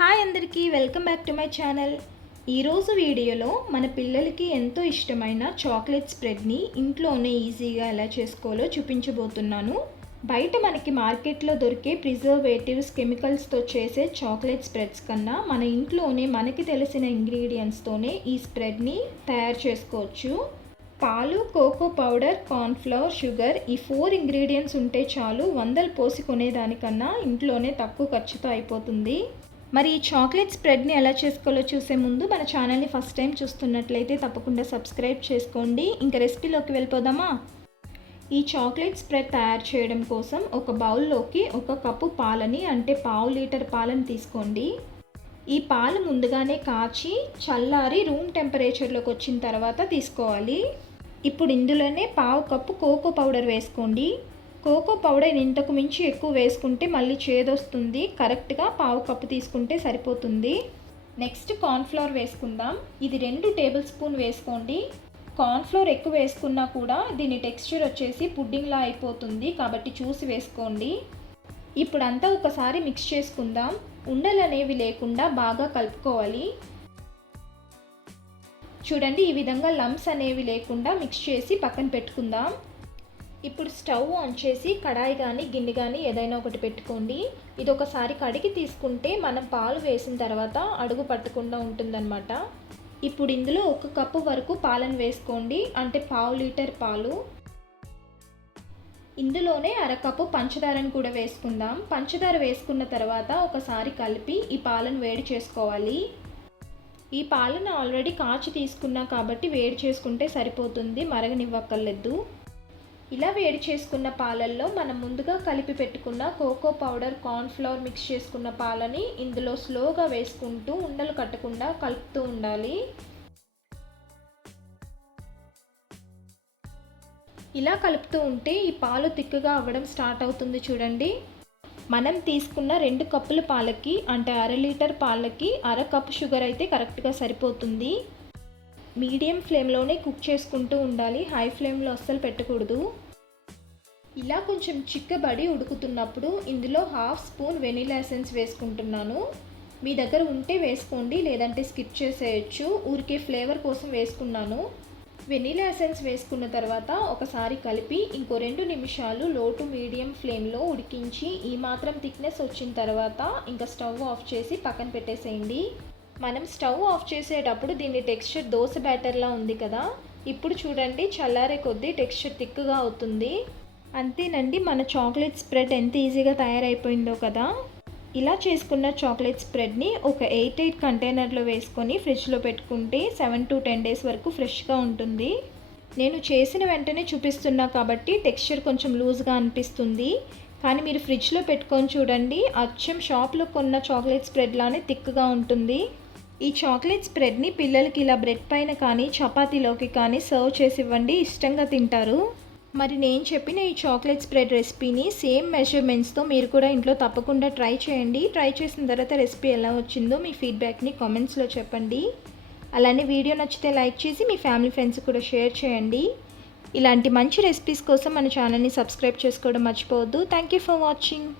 Hi అందరికీ welcome back to my channel. ఈరోజు వీడియోలో మన పిల్లలకి ఎంతో ఇష్టమైన చాక్లెట్ స్ప్రెడ్ని ఇంట్లోనే ఈజీగా ఎలా చేసుకోవాలో చూపించబోతున్నాను. బయట మనకి మార్కెట్లో దొరికే ప్రిజర్వేటివ్స్ కెమికల్స్తో చేసే చాక్లెట్ స్ప్రెడ్స్ కన్నా మన ఇంట్లోనే మనకి తెలిసిన ఇంగ్రీడియంట్స్తోనే ఈ స్ప్రెడ్ని తయారు చేసుకోవచ్చు. పాలు, కోకో పౌడర్, కార్న్ఫ్లవర్, షుగర్ ఈ 4 ఇంగ్రీడియంట్స్ ఉంటే చాలు వందలు పోసి కొనేదానికన్నా ఇంట్లోనే తక్కువ ఖర్చుతో అయిపోతుంది. మరి ఈ చాక్లెట్ స్ప్రెడ్ని ఎలా చేసుకోవాలో చూసే ముందు మన ఛానల్ని ఫస్ట్ టైం చూస్తున్నట్లయితే తప్పకుండా సబ్స్క్రైబ్ చేసుకోండి. ఇంకా రెసిపీలోకి వెళ్ళిపోదామా? ఈ చాక్లెట్ స్ప్రెడ్ తయారు చేయడం కోసం ఒక బౌల్లోకి 1 కప్పు పాలని అంటే 1/2 లీటర్ పాలను తీసుకోండి. ఈ పాలు ముందుగానే కాచి చల్లారి రూమ్ టెంపరేచర్లోకి వచ్చిన తర్వాత తీసుకోవాలి. ఇప్పుడు ఇందులోనే 1/2 కప్పు కోకో పౌడర్ వేసుకోండి. కోకో పౌడర్ ఇంతకు మించి ఎక్కువ వేసుకుంటే మళ్ళీ చేదొస్తుంది. కరెక్ట్గా 1/2 కప్పు తీసుకుంటే సరిపోతుంది. నెక్స్ట్ కార్న్ఫ్లవర్ వేసుకుందాం. ఇది 2 టేబుల్ స్పూన్ వేసుకోండి. కార్న్ఫ్లవర్ ఎక్కువ వేసుకున్నా కూడా దీని టెక్స్చర్ వచ్చేసి పుడ్డింగ్లా అయిపోతుంది, కాబట్టి చూసి వేసుకోండి. ఇప్పుడంతా ఒకసారి మిక్స్ చేసుకుందాం. ఉండలు అనేవి లేకుండా బాగా కలుపుకోవాలి. చూడండి, ఈ విధంగా లంప్స్ అనేవి లేకుండా మిక్స్ చేసి పక్కన పెట్టుకుందాం. ఇప్పుడు స్టవ్ ఆన్ చేసి కడాయి కానీ గిన్నె కానీ ఏదైనా ఒకటి పెట్టుకోండి. ఇది ఒకసారి కడిగి తీసుకుంటే మనం పాలు వేసిన తర్వాత అడుగు పట్టకుండా ఉంటుందన్నమాట. ఇప్పుడు ఇందులో 1 కప్పు వరకు పాలను వేసుకోండి, అంటే 1/2 లీటర్ పాలు. ఇందులోనే 1/2 కప్పు పంచదారను కూడా వేసుకుందాం. పంచదార వేసుకున్న తర్వాత ఒకసారి కలిపి ఈ పాలను వేడి చేసుకోవాలి. ఈ పాలను ఆల్రెడీ కాచి తీసుకున్నా కాబట్టి వేడి చేసుకుంటే సరిపోతుంది, మరగనివ్వక్కర్లేదు. ఇలా వేడి చేసుకున్న పాలల్లో మనం ముందుగా కలిపి పెట్టుకున్న కోకో పౌడర్, కార్న్ఫ్లవర్ మిక్స్ చేసుకున్న పాలని ఇందులో స్లోగా వేసుకుంటూ ఉండలు కట్టకుండా కలుపుతూ ఉండాలి. ఇలా కలుపుతూ ఉంటే ఈ పాలు తిక్కుగా అవ్వడం స్టార్ట్ అవుతుంది. చూడండి, మనం తీసుకున్న 2 కప్పుల పాలకి అంటే 1/2 లీటర్ పాలకి 1/2 కప్పు షుగర్ అయితే కరెక్ట్గా సరిపోతుంది. మీడియం ఫ్లేమ్లోనే కుక్ చేసుకుంటూ ఉండాలి, హై ఫ్లేమ్లో అస్సలు పెట్టకూడదు. ఇలా కొంచెం చిక్కబడి ఉడుకుతున్నప్పుడు ఇందులో 1/2 స్పూన్ వెనిలా ఎసెన్స్ వేసుకుంటున్నాను. మీ దగ్గర ఉంటే వేసుకోండి, లేదంటే స్కిప్ చేసేయచ్చు. ఊరికే ఫ్లేవర్ కోసం వేసుకున్నాను. వెనిలా ఎసెన్స్ వేసుకున్న తర్వాత ఒకసారి కలిపి ఇంకో 2 నిమిషాలు లో టు మీడియం ఫ్లేమ్లో ఉడికించి ఈ మాత్రం థిక్నెస్ వచ్చిన తర్వాత ఇంకా స్టవ్ ఆఫ్ చేసి పక్కన పెట్టేసేయండి. మనం స్టవ్ ఆఫ్ చేసేటప్పుడు దీని టెక్స్చర్ దోశ బ్యాటర్లా ఉంది కదా. ఇప్పుడు చూడండి, చల్లారే కొద్దీ టెక్స్చర్ థిక్గా అవుతుంది. అంతేనండి, మన చాక్లెట్ స్ప్రెడ్ ఎంత ఈజీగా తయారైపోయిందో కదా. ఇలా చేసుకున్న చాక్లెట్ స్ప్రెడ్ని ఒక 8 కంటైనర్లో వేసుకొని ఫ్రిడ్జ్లో పెట్టుకుంటే 7 to 10 డేస్ వరకు ఫ్రెష్గా ఉంటుంది. నేను చేసిన వెంటనే చూపిస్తున్నా కాబట్టి టెక్స్చర్ కొంచెం లూజ్గా అనిపిస్తుంది, కానీ మీరు ఫ్రిడ్జ్లో పెట్టుకొని చూడండి, అచ్చం షాప్లో కొన్న చాక్లెట్ స్ప్రెడ్ లానే థిక్గా ఉంటుంది. ఈ చాక్లెట్ స్ప్రెడ్ని పిల్లలకి ఇలా బ్రెడ్ పైన కానీ చపాతీలోకి కానీ సర్వ్ చేసి ఇవ్వండి, ఇష్టంగా తింటారు. మరి నేను చెప్పిన ఈ చాక్లెట్ స్ప్రెడ్ రెసిపీని సేమ్ మెజర్మెంట్స్తో మీరు కూడా ఇంట్లో తప్పకుండా ట్రై చేయండి. ట్రై చేసిన తర్వాత రెసిపీ ఎలా వచ్చిందో మీ ఫీడ్బ్యాక్ని కామెంట్స్లో చెప్పండి. అలానే వీడియో నచ్చితే లైక్ చేసి మీ ఫ్యామిలీ ఫ్రెండ్స్ కూడా షేర్ చేయండి. ఇలాంటి మంచి రెసిపీస్ కోసం మన ఛానల్ని సబ్స్క్రైబ్ చేసుకోవడం మర్చిపోవద్దు. Thank you for watching.